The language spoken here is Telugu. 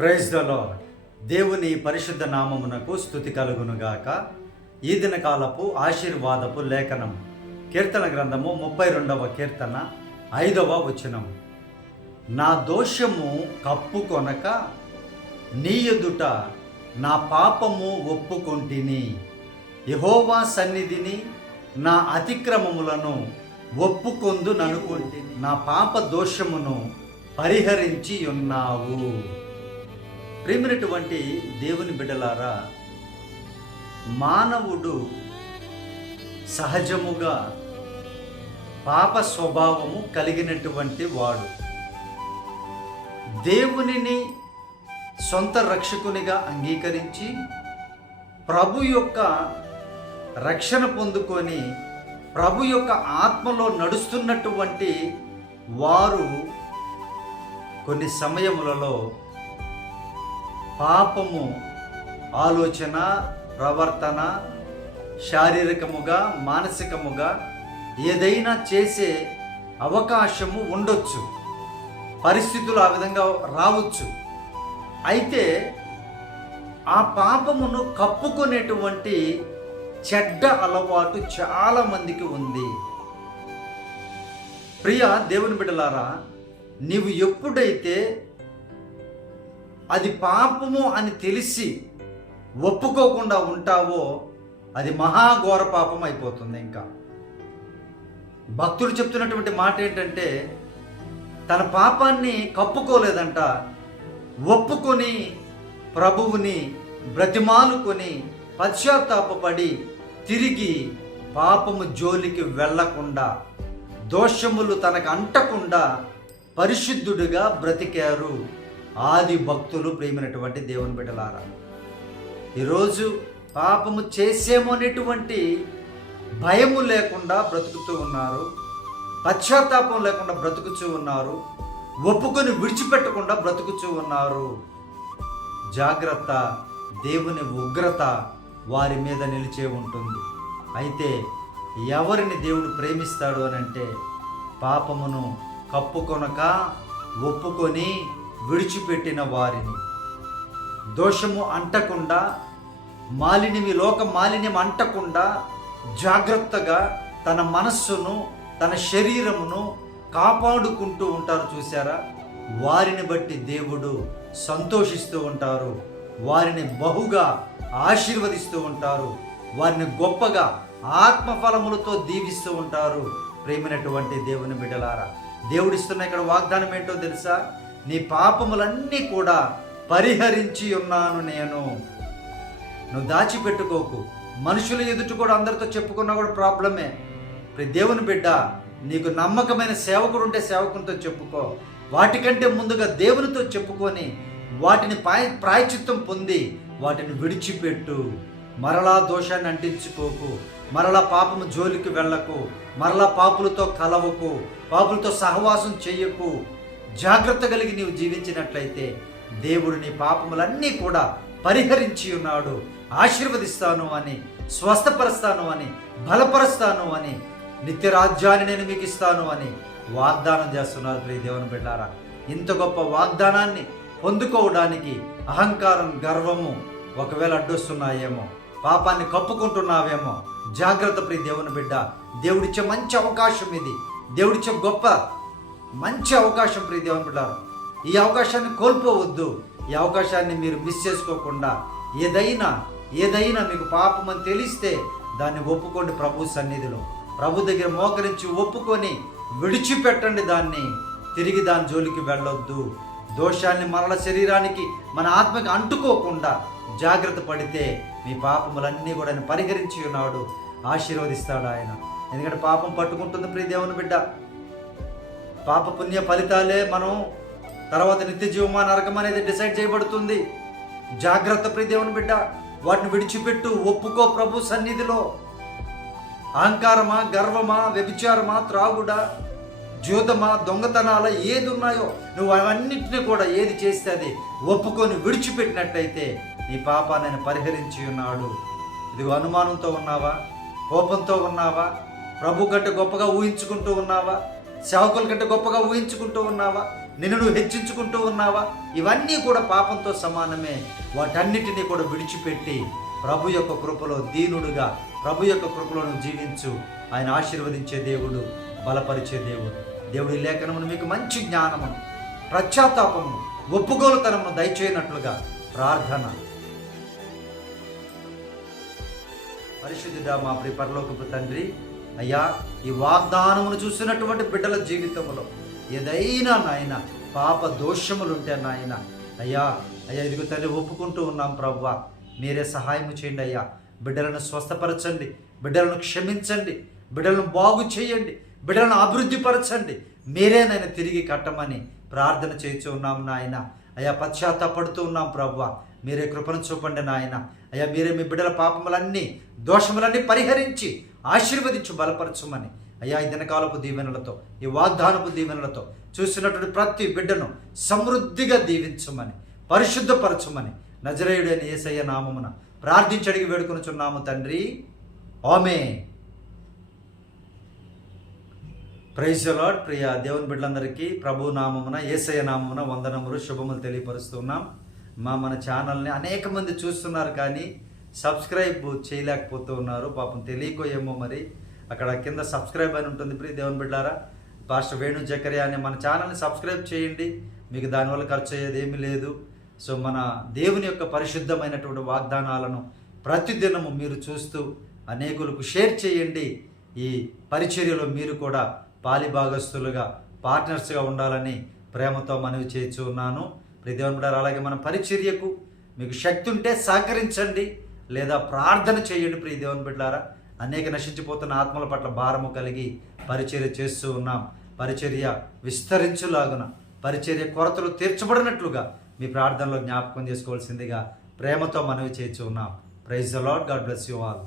ప్రైజ్ ద లాడ్ దేవుని పరిశుద్ధ నామమునకు స్థుతి కలుగునుగాక. ఈ దినకాలపు ఆశీర్వాదపు లేఖనం. కీర్తన గ్రంథము ముప్పై రెండవ కీర్తన ఐదవ వచనం. నా దోషము కప్పుకొనక నీ ఎదుట నా పాపము ఒప్పుకొంటిని. యహోవా సన్నిధిని నా అతిక్రమములను ఒప్పుకుందుననుకుంటి నా పాప దోషమును పరిహరించి ఉన్నావు ప్రేమినటువంటి దేవుని బిడ్డలారా మానవుడు సహజముగా పాప స్వభావము కలిగినటువంటి వాడు. దేవునిని సొంత రక్షకునిగా అంగీకరించి ప్రభు యొక్క రక్షణ పొందుకొని ప్రభు యొక్క ఆత్మలో నడుస్తున్నటువంటి వారు కొన్ని సమయములలో పాపము ఆలోచన ప్రవర్తన శారీరకముగా మానసికముగా ఏదైనా చేసే అవకాశము ఉండొచ్చు. పరిస్థితులు ఆ విధంగా రావచ్చు. అయితే ఆ పాపమును కప్పుకునేటువంటి చెడ్డ అలవాటు చాలా మందికి ఉంది. ప్రియ దేవుని బిడ్డలారా నీవు ఎప్పుడైతే అది పాపము అని తెలిసి ఒప్పుకోకుండా ఉంటావో అది మహాఘోర పాపం అయిపోతుంది ఇంకా. భక్తుడు చెప్తున్నటువంటి మాట ఏంటంటే తన పాపాన్ని కప్పుకోలేదంట ఒప్పుకొని ప్రభువుని బ్రతిమాలుకొని పశ్చాత్తాపడి తిరిగి పాపము జోలికి వెళ్ళకుండా దోషములు తనకు అంటకుండా పరిశుద్ధుడిగా బ్రతికారు. ఆది భక్తులు ప్రేమైనటువంటి దేవుని బిడ్డలారా ఈరోజు పాపము చేసేమో అనేటువంటి భయము లేకుండా బ్రతుకుతూ ఉన్నారు పశ్చాత్తాపం లేకుండా బ్రతుకుతూ ఉన్నారు ఒప్పుకొని విడిచిపెట్టకుండా బ్రతుకుతూ ఉన్నారు. జాగ్రత్త దేవుని ఉగ్రత వారి మీద నిలిచే ఉంటుంది. అయితే ఎవరిని దేవుడు ప్రేమిస్తాడు అని అంటే పాపమును కప్పుకొనక ఒప్పుకొని విడిచిపెట్టిన వారిని. దోషము అంటకుండా మాలినివి లోక మాలిన్యం అంటకుండా జాగ్రత్తగా తన మనస్సును తన శరీరమును కాపాడుకుంటూ ఉంటారు చూసారా వారిని బట్టి దేవుడు సంతోషిస్తూ ఉంటారు. వారిని బహుగా ఆశీర్వదిస్తూ ఉంటారు. వారిని గొప్పగా ఆత్మఫలములతో దీవిస్తూ ఉంటారు. ప్రేమైనటువంటి దేవుని బిడ్డలారా దేవుడిస్తున్న ఇక్కడ వాగ్దానం ఏంటో తెలుసా? నీ పాపములన్నీ కూడా పరిహరించి ఉన్నాను నేను. నువ్వు దాచిపెట్టుకోకు. మనుషుల ఎదుట కూడా అందరితో చెప్పుకున్నా కూడా ప్రాబ్లమే. ప్రతి దేవుని బిడ్డ నీకు నమ్మకమైన సేవకుడు ఉంటే సేవకునితో చెప్పుకో. వాటికంటే ముందుగా దేవునితో చెప్పుకొని వాటిని ప్రాయ ప్రాయచిత్తం పొంది వాటిని విడిచిపెట్టు. మరలా దోషాన్ని అంటించుకోకు. మరలా పాపము జోలికి వెళ్ళకు. మరలా పాపులతో కలవకు. పాపులతో సహవాసం చెయ్యకు. జాగ్రత్త కలిగి నీవు జీవించినట్లయితే దేవుడు నీ పాపములన్నీ కూడా పరిహరించి ఉన్నాడు. ఆశీర్వదిస్తాను అని స్వస్థపరుస్తాను అని బలపరుస్తాను అని నిత్యరాజ్యాన్ని నేను మీకు ఇస్తాను అని వాగ్దానం చేస్తున్నారు ప్రియ దేవుని బిడ్డారా. ఇంత గొప్ప వాగ్దానాన్ని పొందుకోవడానికి అహంకారం గర్వము ఒకవేళ అడ్డొస్తున్నాయేమో పాపాన్ని కప్పుకుంటున్నావేమో జాగ్రత్త ప్రియ దేవుని బిడ్డ. దేవుడిచ్చే మంచి అవకాశం ఇది. దేవుడిచ్చే గొప్ప మంచి అవకాశం ప్రియ దేవుని బిడ్డారు. ఈ అవకాశాన్ని కోల్పోవద్దు. ఈ అవకాశాన్ని మీరు మిస్ చేసుకోకుండా ఏదైనా ఏదైనా మీకు పాపం అని తెలిస్తే దాన్ని ఒప్పుకోండి ప్రభు సన్నిధిలో. ప్రభు దగ్గర మోకరించి ఒప్పుకొని విడిచిపెట్టండి దాన్ని. తిరిగి దాని జోలికి వెళ్ళొద్దు. దోషాన్ని మరల శరీరానికి మన ఆత్మకి అంటుకోకుండా జాగ్రత్త పడితే మీ పాపములన్నీ కూడా ఆయన పరిహరించి ఉన్నాడు. ఆశీర్వదిస్తాడు ఆయన. ఎందుకంటే పాపం పట్టుకుంటుంది ప్రియ దేవుని బిడ్డ. పాప పుణ్య ఫలితాలే మనం తర్వాత నిత్య జీవమా నరకం అనేది డిసైడ్ చేయబడుతుంది. జాగ్రత్త ప్రియ దేవుని బిడ్డ వాటిని విడిచిపెట్టు ఒప్పుకో ప్రభు సన్నిధిలో. అహంకారమా గర్వమా వ్యభిచారమా త్రాగుడా జ్యోతమా దొంగతనాల ఏది ఉన్నాయో నువ్వు అవన్నిటిని కూడా ఏది చేస్తే అది ఒప్పుకొని విడిచిపెట్టినట్టయితే నీ పాపాన్ని పరిహరించి ఉన్నాడు. ఇదిగో అనుమానంతో ఉన్నావా? కోపంతో ఉన్నావా? ప్రభు కంటే గొప్పగా ఊహించుకుంటూ ఉన్నావా? సేవకుల కంటే గొప్పగా ఊహించుకుంటూ ఉన్నావా? నిన్ను నువ్వు హెచ్చించుకుంటూ ఉన్నావా? ఇవన్నీ కూడా పాపంతో సమానమే. వాటన్నిటినీ కూడా విడిచిపెట్టి ప్రభు యొక్క కృపలో దీనుడుగా ప్రభు యొక్క కృపలో నువ్వు జీవించు. ఆయన ఆశీర్వదించే దేవుడు బలపరిచే దేవుడు. దేవుడి లేఖనమును మీకు మంచి జ్ఞానమును ప్రత్యాతాపమును ఒప్పుకోలుతనమును దయచేయనట్లుగా ప్రార్థన. పరిశుద్ధుడా మా ప్రి పరలోకపు తండ్రి అయ్యా ఈ వాగ్దానమును చూసినటువంటి బిడ్డల జీవితంలో ఏదైనా నాయన పాప దోషములుంటే నాయన అయ్యా అయ్యా ఇదిగో తల్లి ఒప్పుకుంటూ ఉన్నాం ప్రవ్వా. మీరే సహాయం చేయండి అయ్యా. బిడ్డలను స్వస్థపరచండి బిడ్డలను క్షమించండి బిడ్డలను బాగు చేయండి బిడ్డలను అభివృద్ధి పరచండి మీరే నాయన తిరిగి కట్టమని ప్రార్థన చేయించు ఉన్నాం నాయన. అయ్యా పశ్చాత్తాపడుతూ ఉన్నాం ప్రవ్వ. మీరే కృపను చూపండి నాయన. అయ్యా మీరే మీ బిడ్డల పాపములన్నీ దోషములన్నీ పరిహరించి ఆశీర్వదించు బలపరచుమని. అయ్యా ఈ దినకాలపు దీవెనలతో ఈ వాగ్దానపు దీవెనలతో చూసినటువంటి ప్రతి బిడ్డను సమృద్ధిగా దీవించమని పరిశుద్ధపరచుమని. నజరేయుడైన ఏసయ్య నామమున ప్రార్థించడిగి వేడుకొనుచున్నాము తండ్రి. ఆమె ప్రైజ్ లాడ్ ప్రియ దేవుని బిడ్డలందరికీ ప్రభు నామమున ఏసయ్య నామమున వందనములు శుభములు తెలియపరుస్తున్నాం మా మన ఛానల్ని అనేక మంది చూస్తున్నారు కానీ సబ్స్క్రైబ్ చేయలేకపోతూ ఉన్నారు. పాపం తెలియకో ఏమో మరి. అక్కడ కింద సబ్స్క్రైబ్ అని ఉంటుంది ప్రియ దేవుని బిడ్డారా. పాస్టర్ వేణు జకరియా అనే మన ఛానల్ని సబ్స్క్రైబ్ చేయండి. మీకు దానివల్ల ఖర్చు అయ్యేది ఏమీ లేదు. సో మన దేవుని యొక్క పరిశుద్ధమైనటువంటి వాగ్దానాలను ప్రతిదినము మీరు చూస్తూ అనేకులకు షేర్ చేయండి. ఈ పరిచర్యలో మీరు కూడా పాలిభాగస్తులుగా పార్ట్నర్స్గా ఉండాలని ప్రేమతో మనవి చేయించు ఉన్నాను. ప్రతిదేవన్ బిడ్డారు అలాగే మన పరిచర్యకు మీకు శక్తి ఉంటే సహకరించండి. లేదా ప్రార్థన చేయండి ప్రియ దేవుని బిడ్డారా అనేక నశించిపోతున్న ఆత్మల పట్ల భారము కలిగి పరిచర్య చేస్తూ ఉన్నాం. పరిచర్య విస్తరించులాగున పరిచర్య కొరతలు తీర్చబడినట్లుగా మీ ప్రార్థనలో జ్ఞాపకం చేసుకోవాల్సిందిగా ప్రేమతో మనవి చేస్తూ ఉన్నాం. Praise the Lord God bless you all